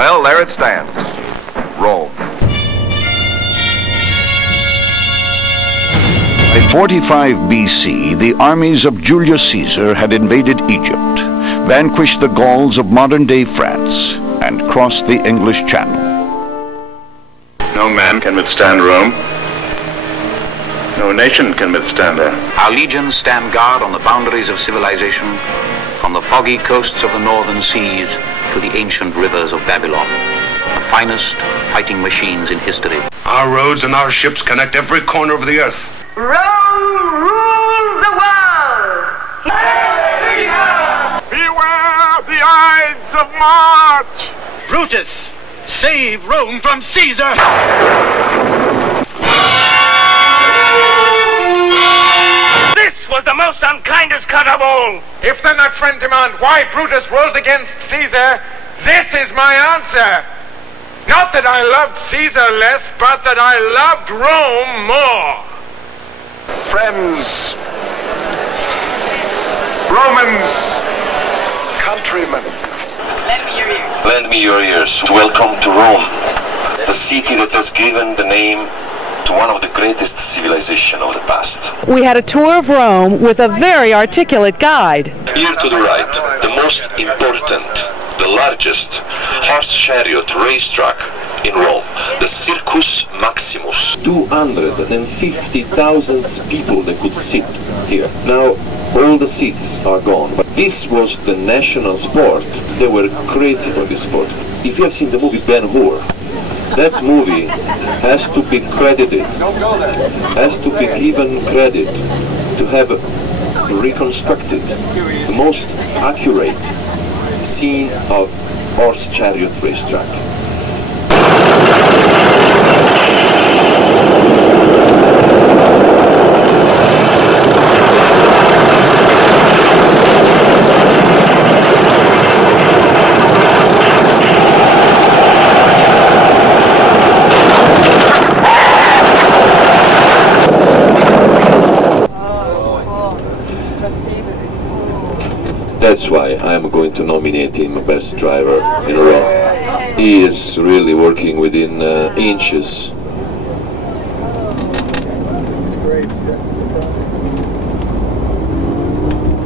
Well, there it stands. Rome. By 45 BC, the armies of Julius Caesar had invaded Egypt, vanquished the Gauls of modern-day France, and crossed the English Channel. No man can withstand Rome. No nation can withstand her. Our legions stand guard on the boundaries of civilization, from the foggy coasts of the northern seas to the ancient rivers of Babylon, the finest fighting machines in history. Our roads and our ships connect every corner of the earth. Rome rules the world! Beware the Ides of March! Brutus, save Rome from Caesar! This was the most unkindest cut of all! If then that friend demand why Brutus rose against Caesar, this is my answer. Not that I loved Caesar less, but that I loved Rome more. Friends, Romans, countrymen. Lend me your ears. Welcome to Rome, the city that has given the name to one of the greatest civilizations of the past. We had a tour of Rome with a very articulate guide. Here to the right, the most important, the largest horse chariot racetrack in Rome, the Circus Maximus. 250,000 people that could sit here. Now all the seats are gone, but this was the national sport. They were crazy for this sport. If you have seen the movie Ben-Hur, that movie has to be credited, has to be given credit to have reconstructed the most accurate scene of horse chariot racetrack. That's why I'm going to nominate him best driver in a row. He is really working within inches.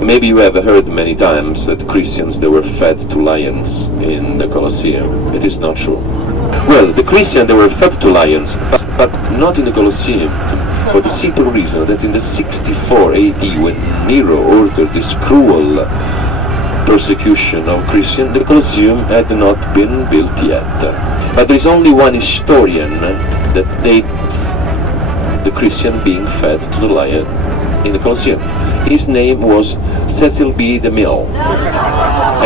Maybe you have heard many times that Christians, they were fed to lions in the Colosseum. It is not true. Well, the Christians, they were fed to lions, but not in the Colosseum, for the simple reason that in the 64 AD, when Nero ordered this cruel persecution of Christians, the Colosseum had not been built yet. But there is only one historian that dates the Christian being fed to the lion in the Colosseum. His name was Cecil B. DeMille.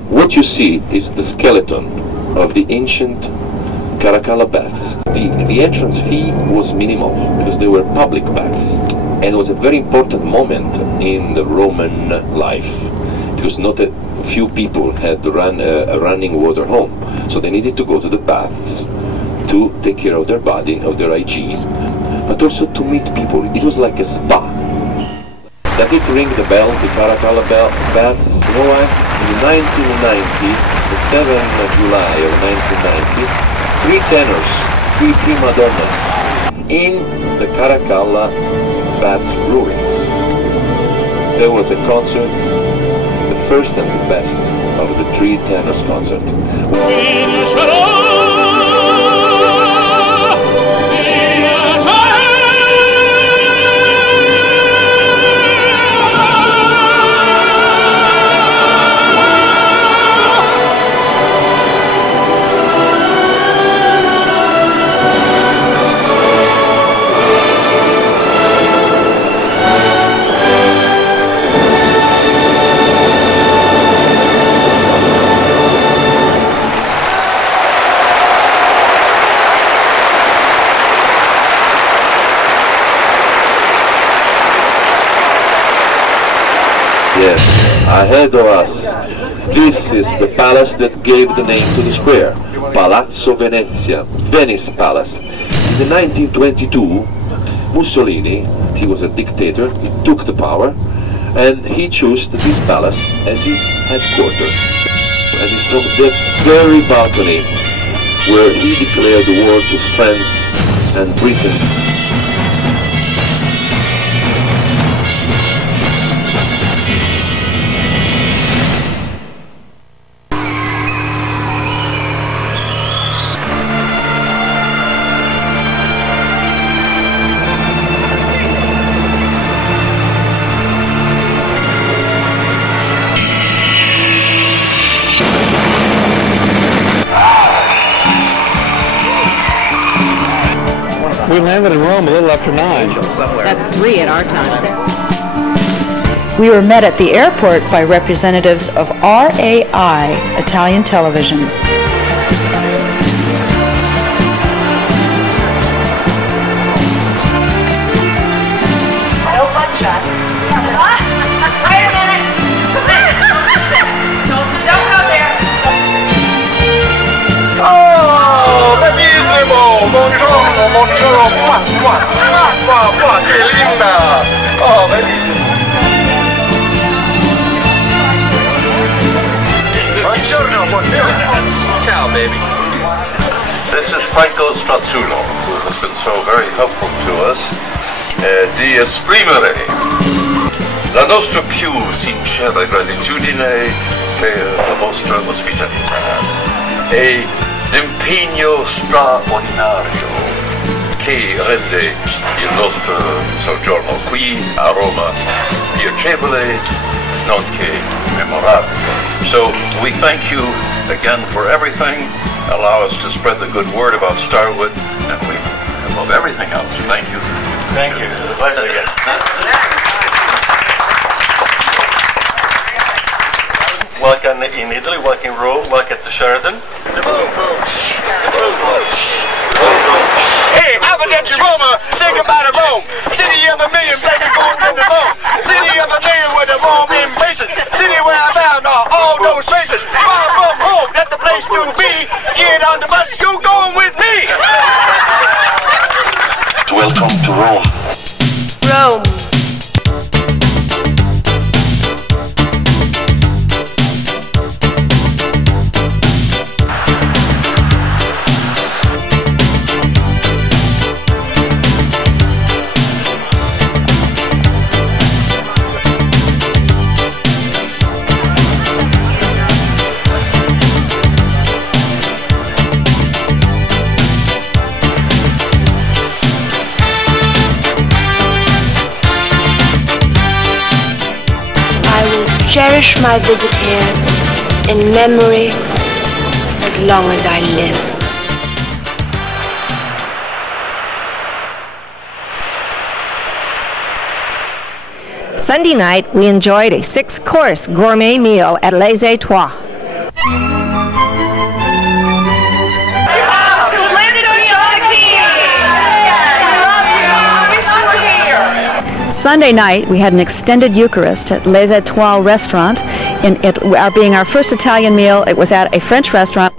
What you see is the skeleton of the ancient Caracalla baths. The entrance fee was minimal because they were public baths, and it was a very important moment in the Roman life because not a few people had to run a running water home, so they needed to go to the baths to take care of their body, of their hygiene, but also to meet people. It was like a spa. Does it ring the bell, the Caracalla baths? You know why? In 1990, the 7th of July of 1990, 3 tenors, 3 prima donnas in the Caracalla baths ruins. There was a concert, the first and the best of the 3 tenors concert. Yes, ahead of us, this is the palace that gave the name to the square, Palazzo Venezia, Venice Palace. In 1922, Mussolini, he was a dictator, he took the power, and he chose this palace as his headquarters. And it's from the very balcony where he declared the war to France and Britain. We landed in Rome a little after 9. That's 3 at our time. We were met at the airport by representatives of RAI, Italian Television. No butt shots. Wait a minute. Don't go there. Oh, bellissimo! Buongiorno, buongiorno. Che linda! Oh, bellissimo. Buongiorno, buongiorno. Ciao, baby. This is Franco Strazzullo, who has been so very helpful to us. Di esprimere la nostra più sincera gratitudine per la vostra ospitalità e l'impegno straordinario che rende il nostro soggiorno qui a Roma piacevole nonché memorabile. So we thank you again for everything. Allow us to spread the good word about Starwood, and we, above everything else, thank you. Thank you. It's a pleasure again. Welcome in Italy, welcome in Rome, welcome to Sheraton. Hey, Aberdeen, Roma, say goodbye to Rome. City of a million, baby, born in the Rome. City of a million with the warm embraces. City where I found all those traces. Far from home, that's the place to be. Get on the bus, you going with me. Welcome to Rome. Rome. Cherish my visit here in memory as long as I live. Sunday night, we enjoyed a 6-course gourmet meal at Les Etoiles. Sunday night, we had an extended Eucharist at Les Etoiles restaurant. Being our first Italian meal, it was at a French restaurant.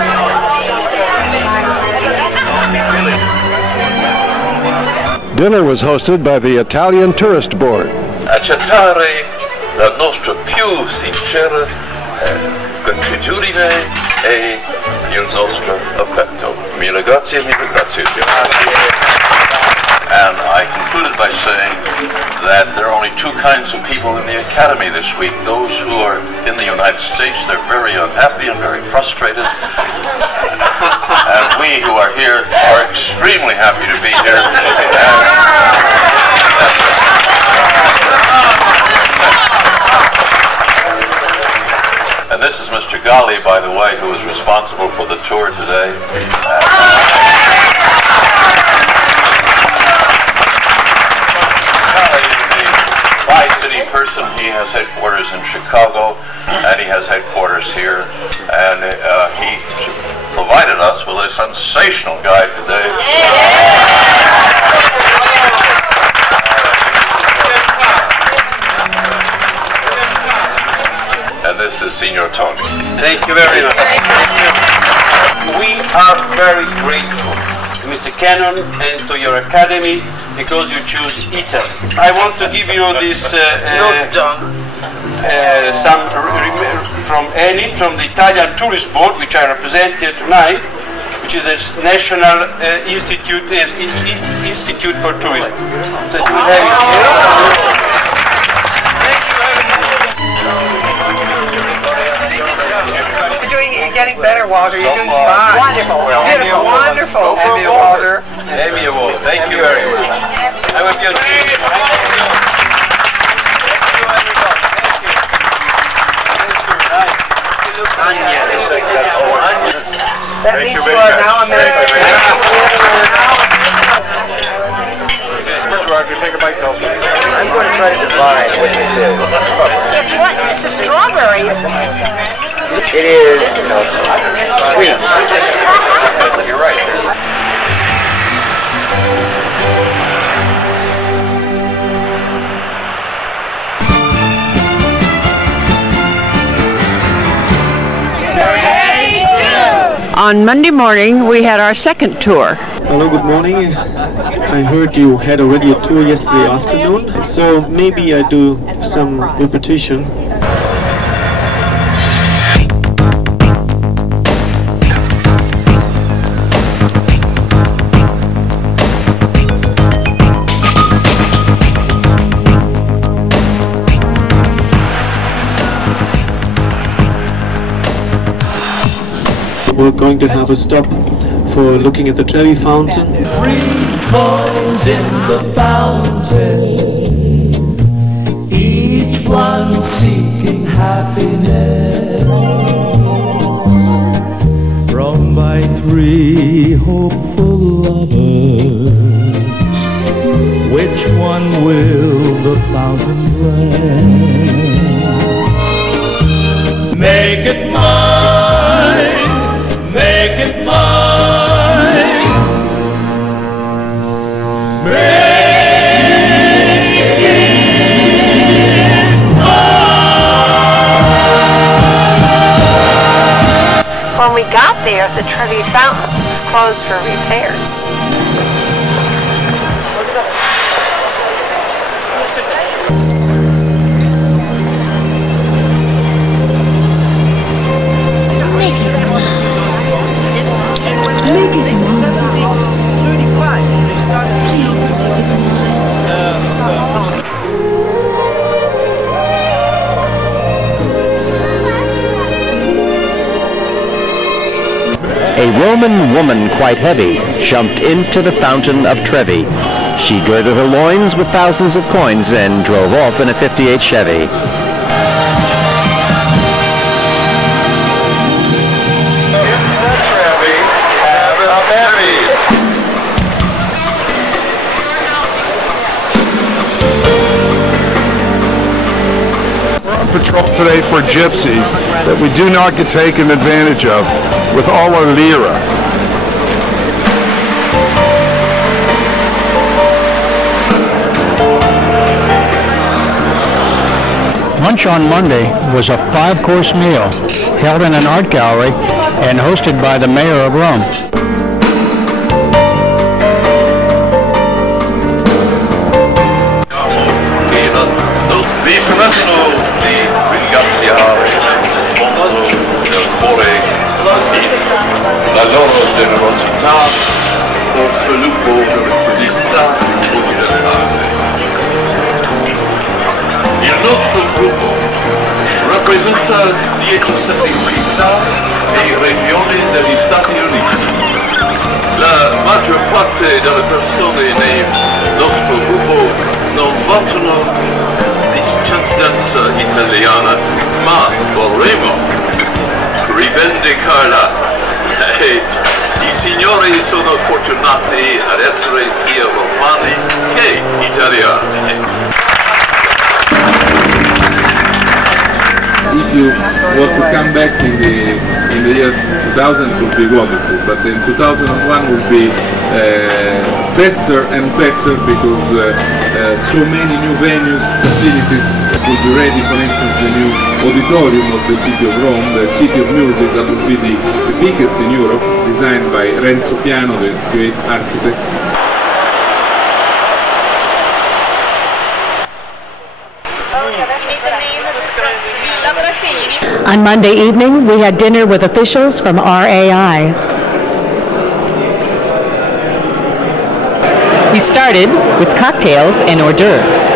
Dinner was hosted by the Italian Tourist Board. Accettare la nostra più sincera gratitudine e il nostro affetto. Mille grazie, mille grazie. And I concluded by saying that there are only 2 kinds of people in the Academy this week. Those who are in the United States, they're very unhappy and very frustrated. And we who are here are extremely happy to be here. And this is Mr. Gali, by the way, who is responsible for the tour today. Bi-city person. He has headquarters in Chicago, and he has headquarters here, and he provided us with a sensational guide today. And this is Signor Tony. Thank you very much. We are very grateful to Mr. Cannon and to your Academy because you choose Italy. I want to give you this some from Eni, from the Italian Tourist Board, which I represent here tonight, which is a national institute for tourism. So it's good having you. You're getting better, Walter. You're doing fine. Wonderful. Beautiful. Wonderful. Emmy Walter. Emmy Award. Thank you very much. I will give you. That means you are now American. Roger, take a bite, Kelsey. I'm going to try to divine what this is. It's what? This is strawberries. It is sweet. You're right. On Monday morning, we had our second tour. Hello, good morning. I heard you had already a tour yesterday afternoon, so maybe I do some repetition. We're going to have a stop for looking at the Trevi Fountain. Falls in the fountain, each one seeking happiness. From my three hopeful lovers, which one will the fountain bless? Make it mine, make it mine. When we got there, the Trevi Fountain was closed for repairs. A Roman woman quite heavy jumped into the fountain of Trevi. She girded her loins with thousands of coins and drove off in a '58 Chevy. Patrol today for gypsies that we do not get taken advantage of with all our lira. Lunch on Monday was a 5-course meal held in an art gallery and hosted by the mayor of Rome. La loro generosità lo sviluppo della civiltà occidentale. Il nostro gruppo rappresenta 17 città e regioni degli Stati Uniti. La maggior parte delle persone nel nostro gruppo non votano di cittadinanza italiana, ma vorremmo rivendicarla. I signori sono fortunati ad essere sia romani che italiani. If you were to come back in the year 2000, it would be wonderful, but in 2001 would be better and better because so many new venues, facilities would be ready, for instance, the new auditorium of the City of Rome, the City of Music, that would be the biggest in Europe, designed by Renzo Piano, the great architect. On Monday evening, we had dinner with officials from RAI. We started with cocktails and hors d'oeuvres.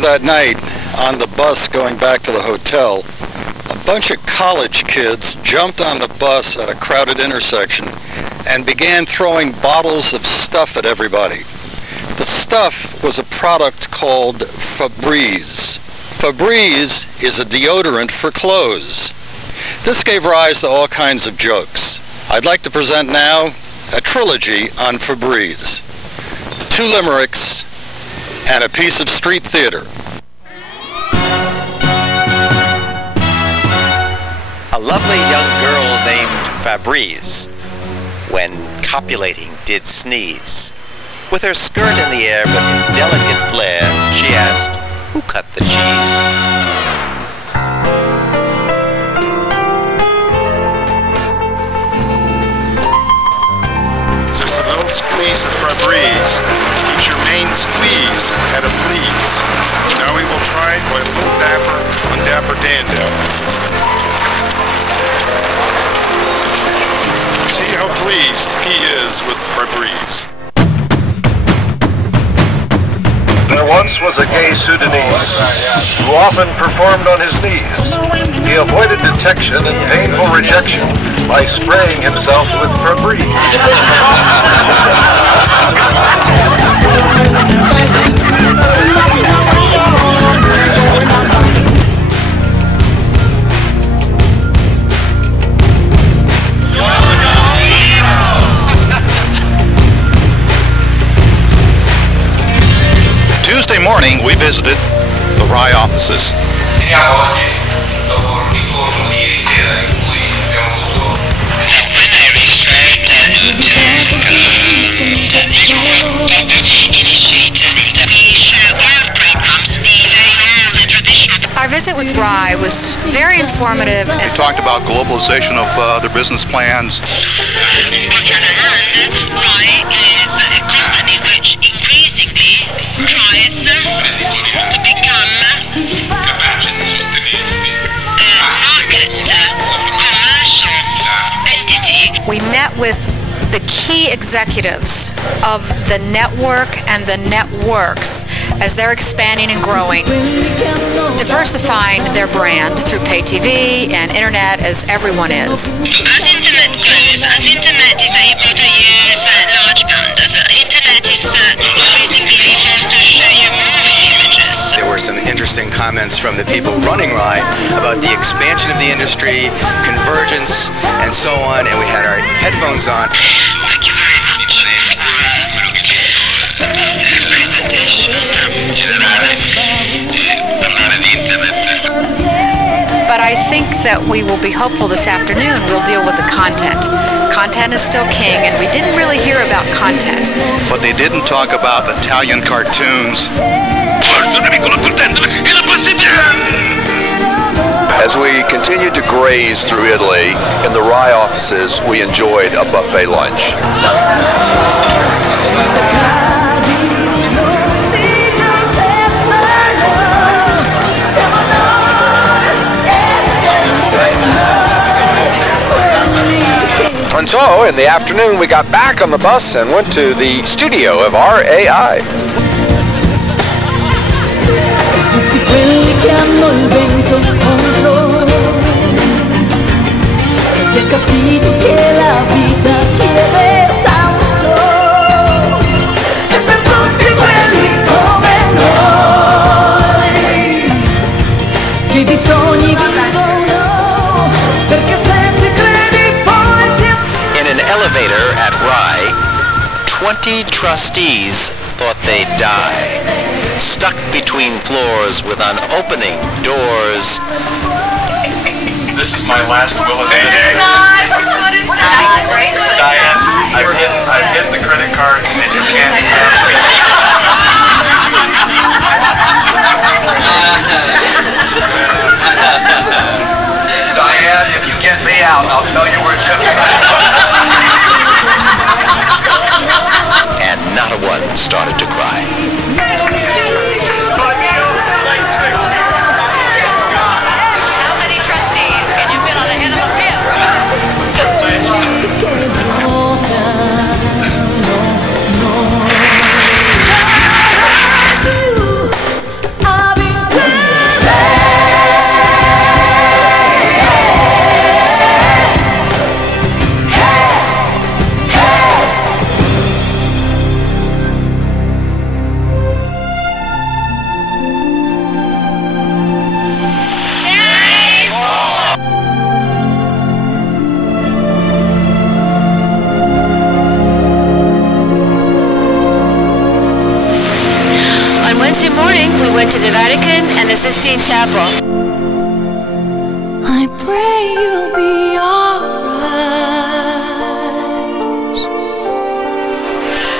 That night, on the bus going back to the hotel, a bunch of college kids jumped on the bus at a crowded intersection and began throwing bottles of stuff at everybody. The stuff was a product called Febreze. Febreze is a deodorant for clothes. This gave rise to all kinds of jokes. I'd like to present now a trilogy on Febreze. 2 limericks and a piece of street theater. A lovely young girl named Febreze, when copulating, did sneeze. With her skirt in the air but with delicate flair, she asked, "Who cut the cheese?" Just a little squeeze of Febreze keeps your main squeeze at a please. Now we will try it by Little Dapper on Dapper Dan Dapper. See how pleased he is with Febreze. There once was a gay Sudanese who often performed on his knees. He avoided detection and painful rejection by spraying himself with Febreze. Tuesday morning, we visited the Rye offices. Our visit with Rye was very informative. We talked about globalization of their business plans. On the other hand, Rye is a company which increasingly tries to become a market commercial entity. We met with the key executives of the network and the networks as they're expanding and growing, diversifying their brand through pay TV and internet as everyone is. As internet grows, as internet is able to use large bands, internet is increasingly able to show you more images. There were some interesting comments from the people running Rye about the expansion of the industry, convergence, and so on, and we had our headphones on. Thank you very much for this presentation. But I think that we will be hopeful this afternoon we'll deal with the content. Content is still king, and we didn't really hear about content. But they didn't talk about Italian cartoons. As we continued to graze through Italy, in the Rai offices, we enjoyed a buffet lunch. And so, in the afternoon, we got back on the bus and went to the studio of RAI. Tutti quelli che hanno il vento contro, che ha capito che la vita chiede tanto, e per tutti quelli come noi, che di sogni vivono, perché se ci credi poi si... In an elevator at RAI, 20 trustees thought they'd die, stuck between floors with unopening doors. This is my last will and testament. Diane, I've hidden the credit cards and you can't Diane, if you get me out, I'll tell you where Jim is. And not a one started to cry. Wednesday morning, we went to the Vatican and the Sistine Chapel. I pray you'll be alright,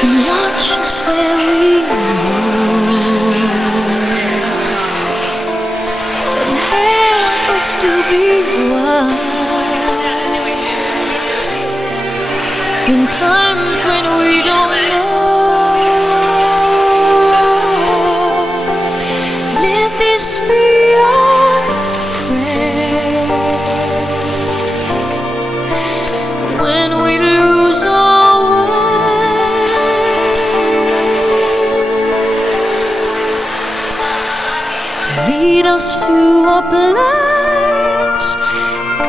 and watch us where we go, and help us to be wise in times when we don't know. This be our prayer when we lose our way. Lead us to a place,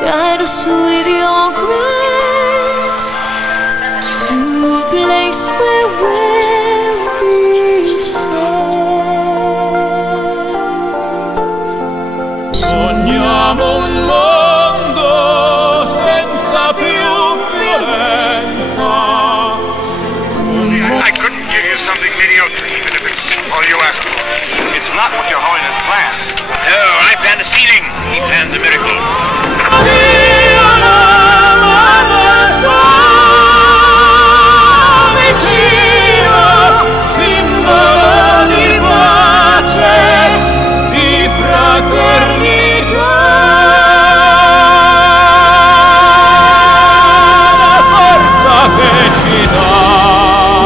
guide us with your grace, to a place where we'll be safe. Sogniamo un mondo senza più violenza. I couldn't give you something mediocre, even if it's all you ask for. It's not what Your Holiness planned. No, I planned a ceiling. He plans a miracle. Simbolo di pace, di fraternità, la forza che ci dà.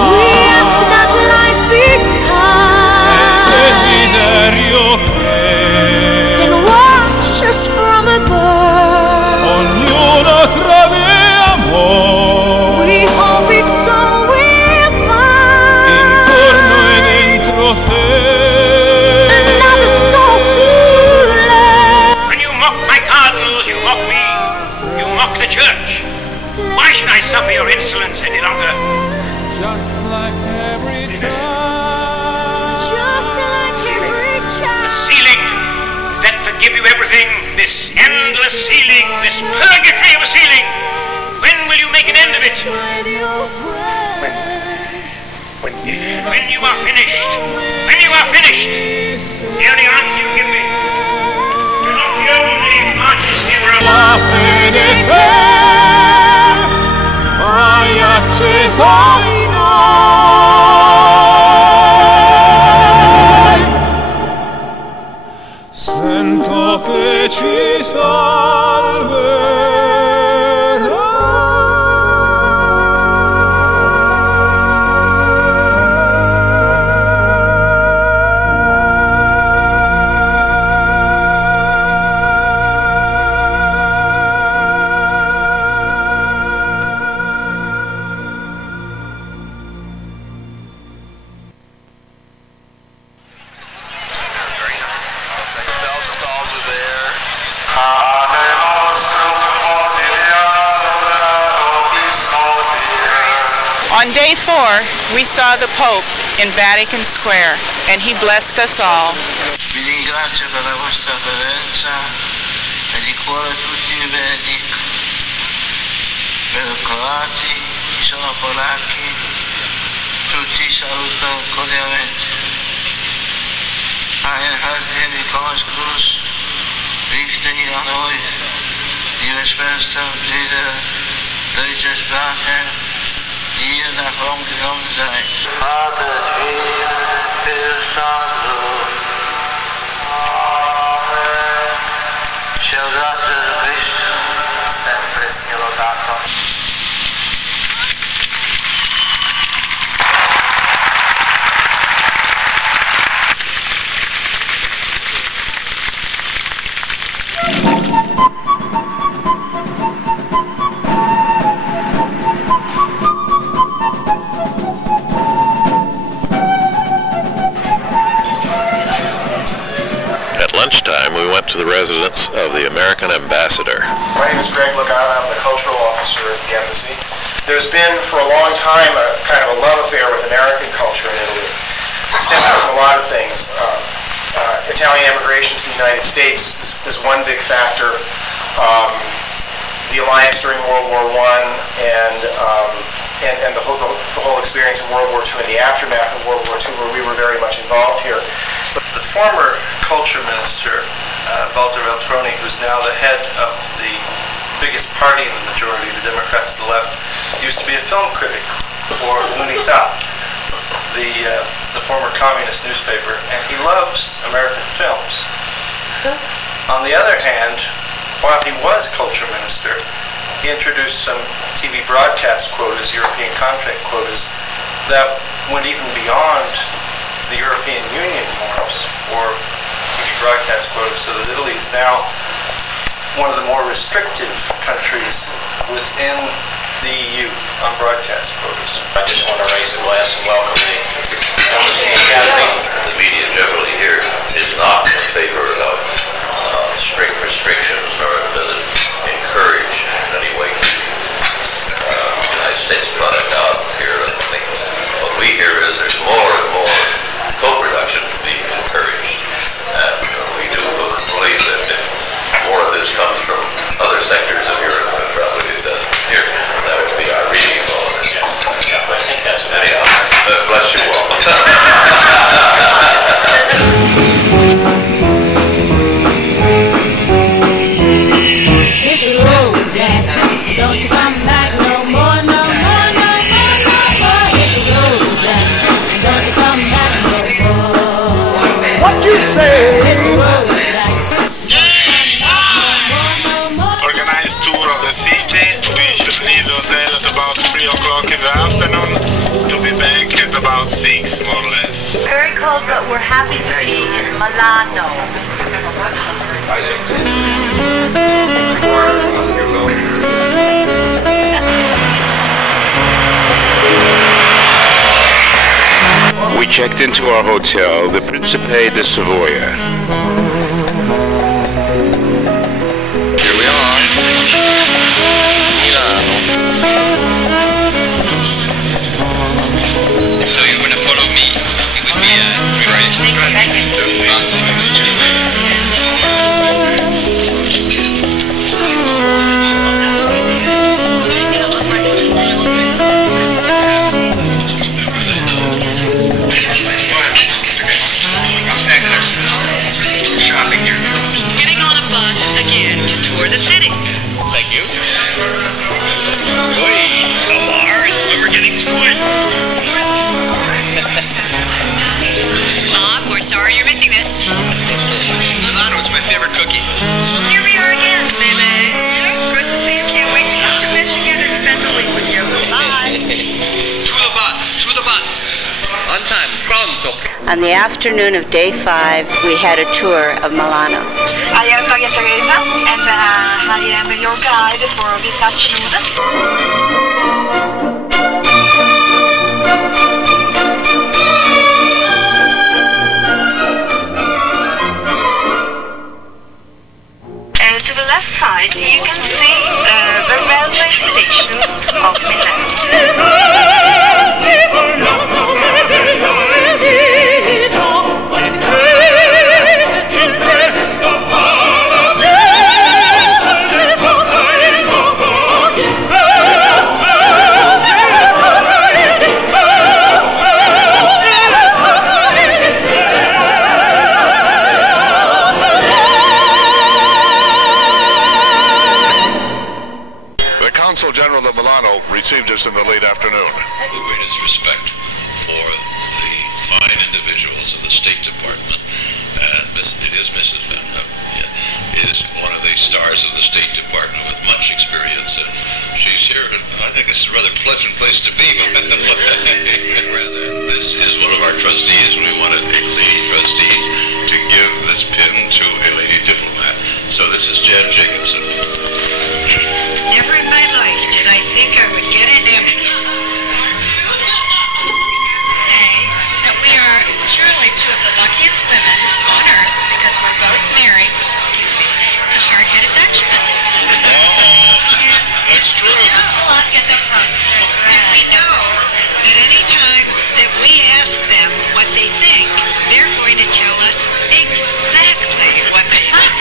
We ask that life be kind, desiderio che and watch us from above. Ognuno trovi amor. We hope it's all we'll find. Intorno e dentro sé. The church. Why should I suffer your insolence any longer? Just like every The ceiling is that to give you everything. This endless ceiling, this purgatory of a ceiling. When will you make an end of it? When you are finished. When you are finished. The only answer you give me. You're not the only artist in Rome. fede che hai acceso in noi. Sento che ci salverai. On day 4, we saw the Pope in Vatican Square, and he blessed us all. Vi ringrazio per la vostra presenza e di cuore tutti vi benedico. Vedo croati, ci sono polacchi, tutti saluto cordialmente. Ein herzlichen Willkommensgruß richte hier an euch, liebe Schwestern und Brüder deutscher Sprache, die hier nach Rom gekommen seid. Vater, Figlio, Santo. Amen. Sia lodato Gesù Cristo. Sempre sia lodato. Lunchtime, we went to the residence of the American ambassador. My name is Greg Lagana. I'm the cultural officer at the embassy. There's been for a long time a kind of a love affair with American culture in Italy. It stems from a lot of things. Italian immigration to the United States is one big factor. The alliance during World War I and the whole experience in World War II and the aftermath of World War II, where we were very much involved here. The former culture minister, Walter Veltroni, who's now the head of the biggest party in the majority, the Democrats to the left, used to be a film critic for L'Unità, the former communist newspaper, and he loves American films. On the other hand, while he was culture minister, he introduced some TV broadcast quotas, European content quotas, that went even beyond the European Union norms for TV broadcast quotas, so that Italy is now one of the more restrictive countries within the EU on broadcast quotas. I just want to raise a glass and welcome the members of the Academy. The media generally here is not in favor of strict restrictions, or does it encourage in any way United States product out here. I think what we hear is there's more and more co-production being encouraged, and we do believe that if more of this comes from other sectors of Europe than probably it does here, that would be our reading of all of this. Yes, I think that's anyhow, bless you all. Hit the road, Jack. Don't you come back no more, no more, no more, no more. Hit the road, Jack. Don't you come back no more. What you say? Hit the road, Jack. Organized tour of the city. We should leave the hotel at about 3 o'clock in the afternoon to be back at about 6, more or less. Very cold, but we're happy to be in Milano. We checked into our hotel, the Principe di Savoia. Here we are, Milano. So you're going to follow me? It would be a great Getting on a bus again to tour the city. Thank you. sing this? Milano, it's my favorite cookie. Here we are again, baby. Good to see you. Can't wait to come to Michigan and spend the week with you. Bye. To the bus, to the bus. On time, pronto. On the afternoon of day 5, we had a tour of Milano. I am Maria Teresa, and I am your guide for this afternoon. To the left side, you can see the railway station of Milan. Consul General of Milano received us in the late afternoon. The greatest respect for the fine individuals of the State Department, and it is Mrs. Van Huffen, is one of the stars of the State Department with much experience, and she's here. I think this is a rather pleasant place to be. This is one of our trustees, and we wanted a lady trustee to give this pin to a lady diplomat. So this is Jan Jacobson. Never in my life did I think I would get an Emmy. That we are truly two of the luckiest women on earth because we're both married, to hard-headed Dutchmen. That's true. Well, I'll get those hugs. That's right. And we know that any time that we ask them what they think, they're going to tell us exactly what they think.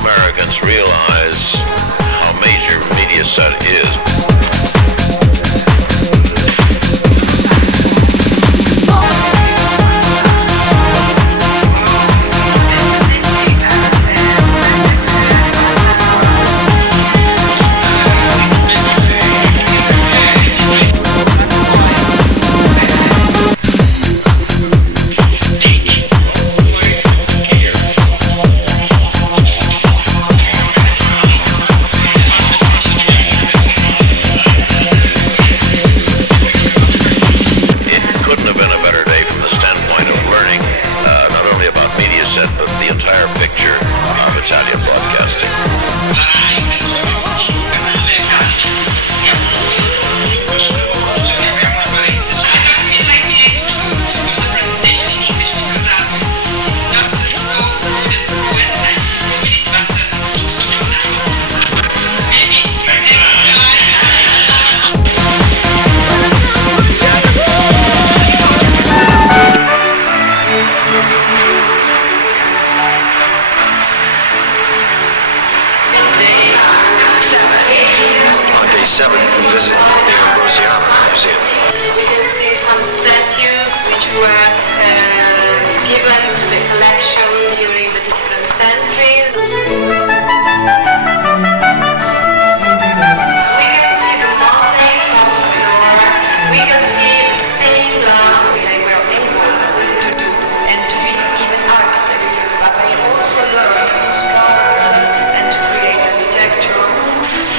Americans realize how major Mediaset is. Day 7, we visit the Ambrosiana Museum. We can see some statues which were given to the collection during the different centuries. We can see the mosaics on the floor. We can see the stained glass. They were able to do and to be even architects, but they also learned to sculpt and to create architecture.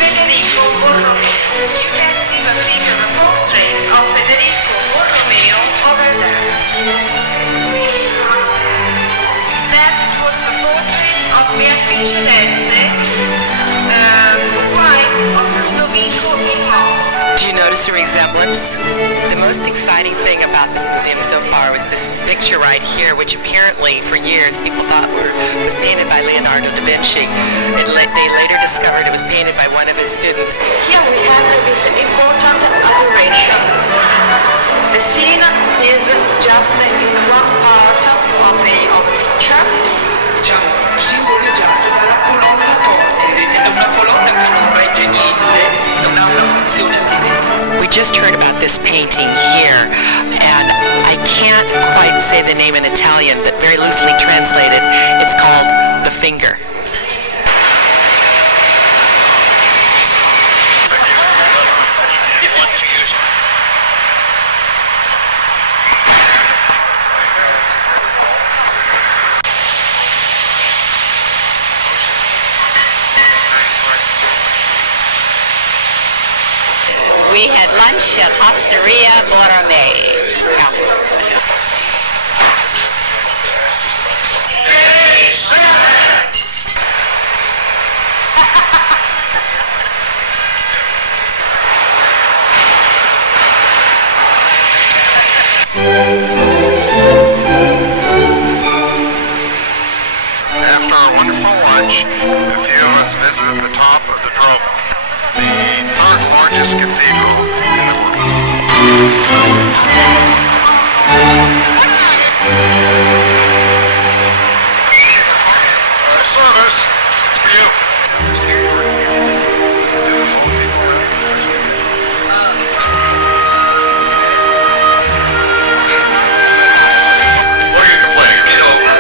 Federico Borromeo. You can see the figure, the portrait of Federico Borromeo over there. That it was the portrait of Beatrice d'Este, wife of Ludovico il Mondo. Do you notice a resemblance? The most exciting thing about this museum so far was this picture right here, which apparently for years people thought was painted by Leonardo da Vinci. They later discovered it was painted by one of his students. Here we have this important adoration. The scene is just in one part of the picture. Diciamo simboleggiato dalla colonna torta. Vedete, è una colonna che non regge niente, non ha una funzione architettonica. We just heard about this painting here, and I can't quite say the name in Italian, but very loosely translated, it's called The Finger. We had lunch at Osteria Borromei. After our wonderful lunch, a few of us visited the top of the Duomo, the third largest cathedral in the world. Service, it's for you. What are you complaining? Get over it.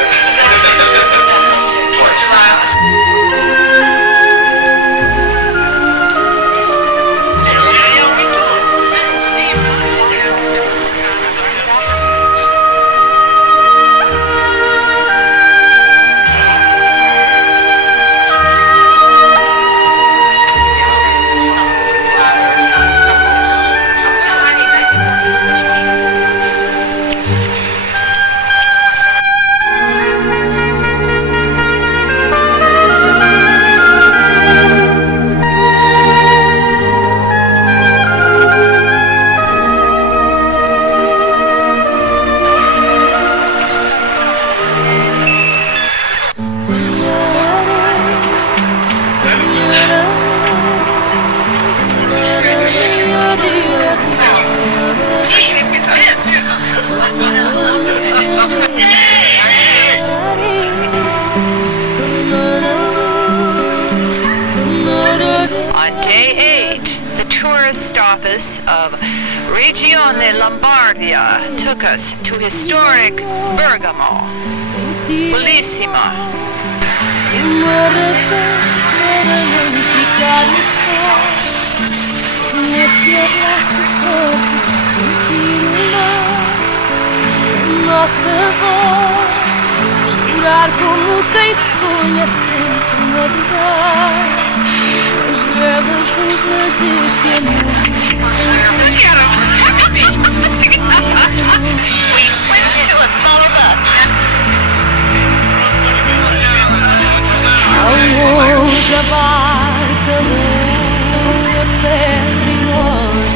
On day 8, the tourist office of Regione Lombardia took us to historic Bergamo. Bellissima. Nossa voz, jurar como quem sonha sempre guardar as belas rugas deste amor. We switched to a smaller bus. Ao longe a barca longa perde norte.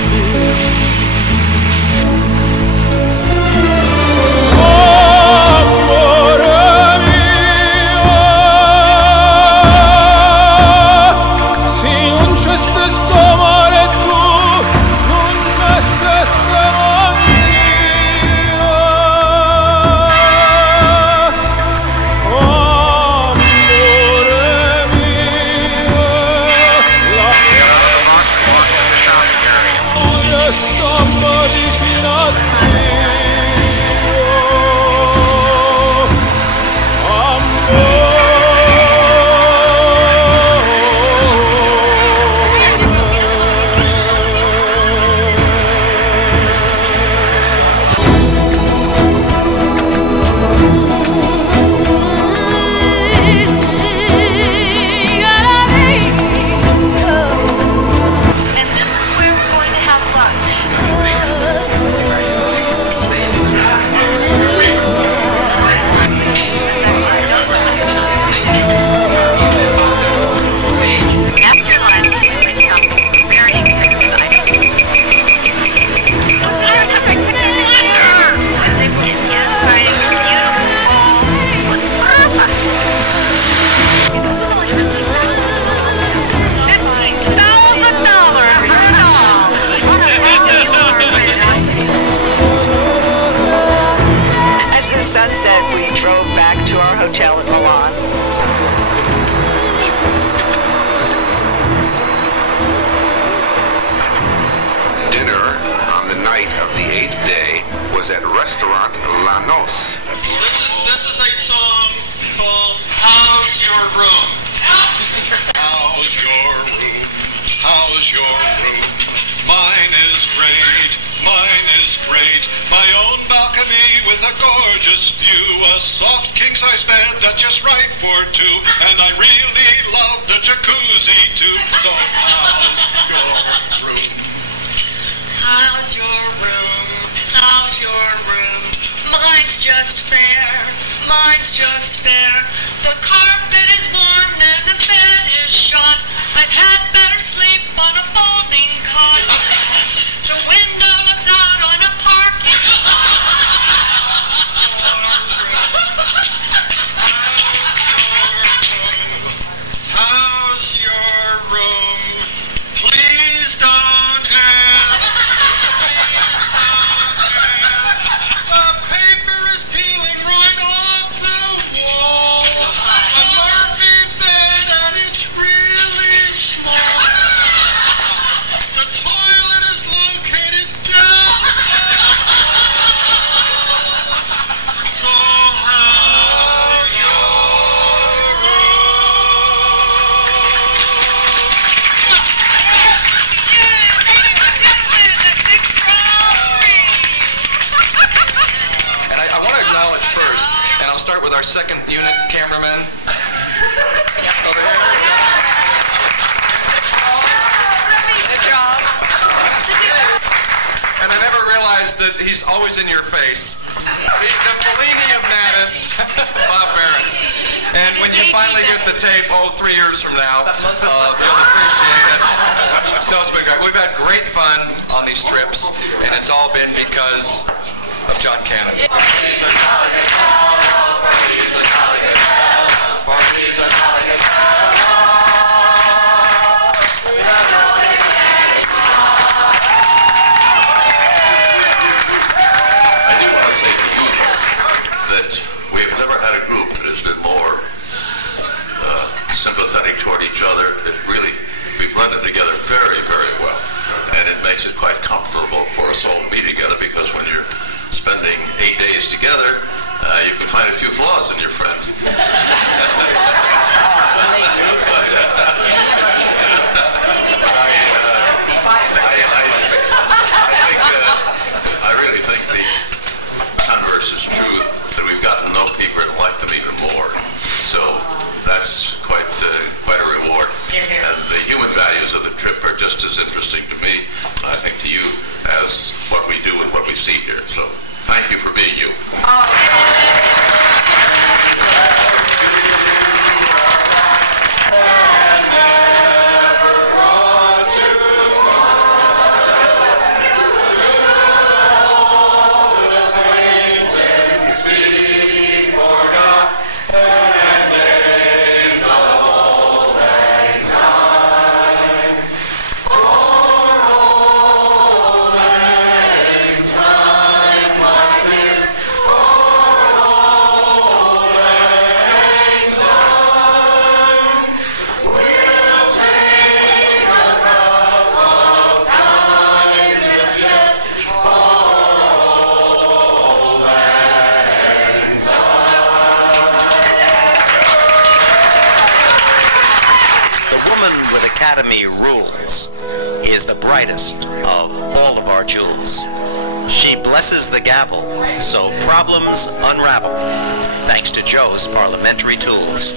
room? How's your room? How's your room? Mine is great. Mine is great. My own balcony with a gorgeous view. A soft king-size bed that's just right for two. And I really love the jacuzzi too. So how's your room? How's your room? How's your room? Mine's just fair. Mine's just fair. The carpet is worn and the bed is shot. I've had better sleep on a folding cot. The window looks out on a parking How's your room? Please don't ask. The paper is peeling right off the wall. A Murphy bed and it's really small. The toilet is located down. So how your And I want to acknowledge first, and I'll start with our second unit cameraman. Over here. Good job. And I never realized that he's always in your face. He's the Fellini of Mattis, Bob Barrett. And when you finally get the tape, 3 years from now, you'll appreciate it. No, it's been great. We've had great fun on these trips, and it's all been because of John Cannon. That we've never had a group that has been more sympathetic toward each other. It really, we've blended together very, very well. And it makes it quite comfortable for us all to be together, because when you're spending 8 days together, you can find a few flaws in your friends. I really think the converse is true, that we've gotten to know people and like them even more. So that's quite a reward. And the human values of the trip are just as interesting to me, I think, to you, as what we do and what we see here. So thank you for being you. Academy rules. He is the brightest of all of our jewels. She blesses the gavel, so problems unravel, thanks to Joe's parliamentary tools.